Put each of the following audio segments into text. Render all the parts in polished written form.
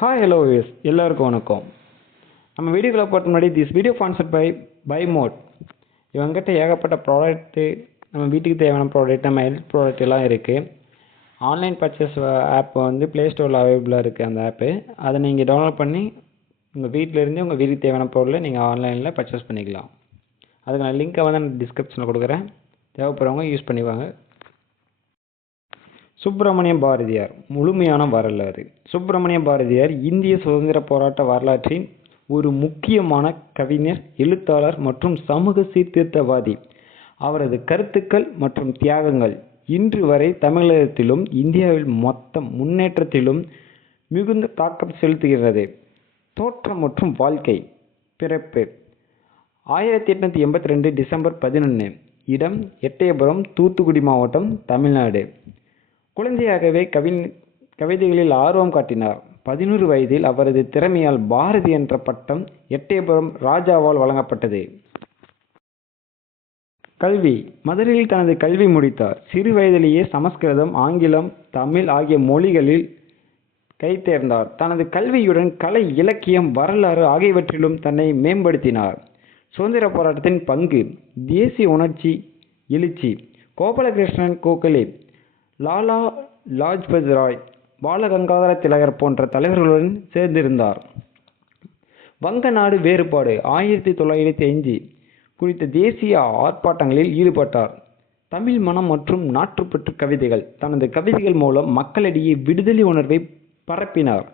Hi hello yes எல்லாருக்கும் வணக்கம். நம்ம வீடியோக்குள்ள போட்ட முன்னாடி this video sponsored by mod. இவங்ககிட்ட ஏகப்பட்ட ப்ராடக்ட்டு, நம்ம வீட்டுக்கு தேவையான ப்ராடக்ட், நம்ம ஹெல்த் ப்ராடக்ட் எல்லாம் இருக்குது. ஆன்லைன் பர்ச்சேஸ் ஆப் வந்து ப்ளே ஸ்டோரில் அவைலபிளாக இருக்குது. அந்த ஆப்பு அதை நீங்கள் டவுன்லோட் பண்ணி உங்கள் வீட்டிலேருந்து உங்கள் வீட்டுக்கு தேவையான பொருளை நீங்கள் ஆன்லைனில் பர்ச்சேஸ் பண்ணிக்கலாம். அதுக்கு நான் லிங்க்கை வந்து நான் டிஸ்கிரிப்ஷனில் கொடுக்குறேன். தேவைப்படுறவங்க யூஸ் பண்ணிவாங்க. சுப்பிரமணிய பாரதியார் முழுமையான வரலாறு. சுப்பிரமணிய பாரதியார் இந்திய சுதந்திர போராட்ட வரலாற்றின் ஒரு முக்கியமான கவிஞர், எழுத்தாளர் மற்றும் சமூக சீர்திருத்தவாதி. அவரது கருத்துக்கள் மற்றும் தியாகங்கள் இன்று வரை தமிழகத்திலும் இந்தியாவில் மொத்த முன்னேற்றத்திலும் மிகுந்த தாக்கம் செலுத்துகிறது. தோற்றம் மற்றும் வாழ்க்கை. பிறப்பு 1882 டிசம்பர் 11. இடம் எட்டயபுரம், தூத்துக்குடி மாவட்டம், தமிழ்நாடு. குழந்தையாகவே கவிதைகளில் ஆர்வம் காட்டினார். 11 வயதில் அவரது திறமையால் பாரதி என்ற பட்டம் எட்டயபுரம் ராஜாவால் வழங்கப்பட்டது. கல்வி. மதுரையில் தனது கல்வி முடித்தார். சிறு வயதிலேயே சமஸ்கிருதம், ஆங்கிலம், தமிழ் ஆகிய மொழிகளில் கைதேர்ந்தார். தனது கல்வியுடன் கலை, இலக்கியம், வரலாறு ஆகியவற்றிலும் தன்னை மேம்படுத்தினார். சுதந்திர போராட்டத்தின் பங்கு. தேசிய உணர்ச்சி எழுச்சி. கோபாலகிருஷ்ணன் கோகலே, லாலா லாஜ்பத் ராய், பாலகங்காதர திலகர் போன்ற தலைவர்களுடன் சேர்ந்திருந்தார். வங்க நாடு வேறுபாடு 1905 குறித்த தேசிய ஆர்ப்பாட்டங்களில் ஈடுபட்டார். தமிழ் மனம் மற்றும் நாட்டுப்பற்று கவிதைகள். தனது கவிதைகள் மூலம் மக்களிடையே விடுதலை உணர்வை பரப்பினார்.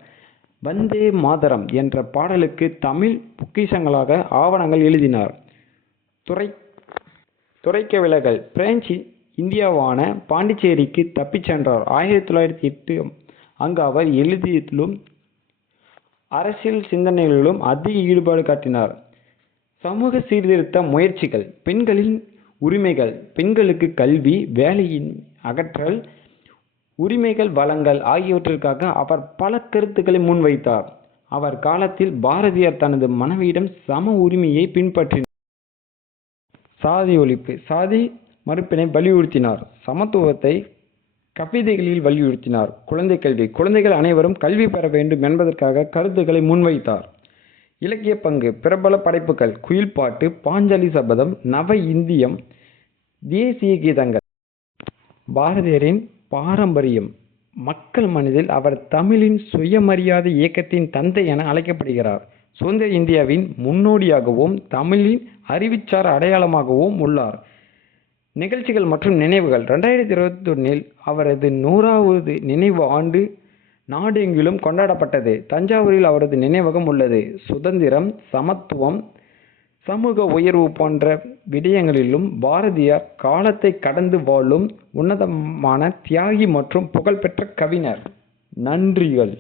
வந்தே மாதரம் என்ற பாடலுக்கு தமிழ் பொக்கிஷங்களாக ஆவணங்கள் எழுதினார். துரைக்க விலகல். பிரெஞ்சு இந்தியாவான பாண்டிச்சேரிக்கு தப்பிச் சென்றார். 1908 அங்கு அவர் எழுதியதிலும் அரசியல் சிந்தனைகளிலும் அதிக ஈடுபாடு காட்டினார். சமூக சீர்திருத்த முயற்சிகள். பெண்களின் உரிமைகள், பெண்களுக்கு கல்வி, வேலையின் அகற்றல், உரிமைகள் வழங்கல் ஆகியவற்றிற்காக அவர் பல கருத்துக்களை முன்வைத்தார். அவர் காலத்தில் பாரதியார் தனது மனைவியிடம் சம உரிமையை பின்பற்றினார். சாதி ஒழிப்பு. சாதி மறுப்பினை வலியுறுத்தினார். சமத்துவத்தை கவிதைகளில் வலியுறுத்தினார். குழந்தை கல்வி. குழந்தைகள் அனைவரும் கல்வி பெற வேண்டும் என்பதற்காக கருத்துக்களை முன்வைத்தார். இலக்கிய பங்கு. பிரபல படைப்புகள். குயில்பாட்டு, பாஞ்சாலி சபதம், நவ இந்தியம், தேசிய கீதங்கள். பாரதியாரின் பாரம்பரியம். மக்கள் மனதில் அவர் தமிழின் சுயமரியாதை இயக்கத்தின் தந்தை என அழைக்கப்படுகிறார். சுதந்திர இந்தியாவின் முன்னோடியாகவும் தமிழின் அறிவுச்சார் அடையாளமாகவும் உள்ளார். நிகழ்ச்சிகள் மற்றும் நினைவுகள். 2021 அவரது 100வது நினைவு ஆண்டு நாடெங்கிலும் கொண்டாடப்பட்டது. தஞ்சாவூரில் அவரது நினைவகம் உள்ளது. சுதந்திரம், சமத்துவம், சமூக உயர்வு போன்ற விடயங்களிலும் பாரதியார் காலத்தை கடந்து வாழும் உன்னதமான தியாகி மற்றும் புகழ்பெற்ற கவிஞர். நன்றிகள்.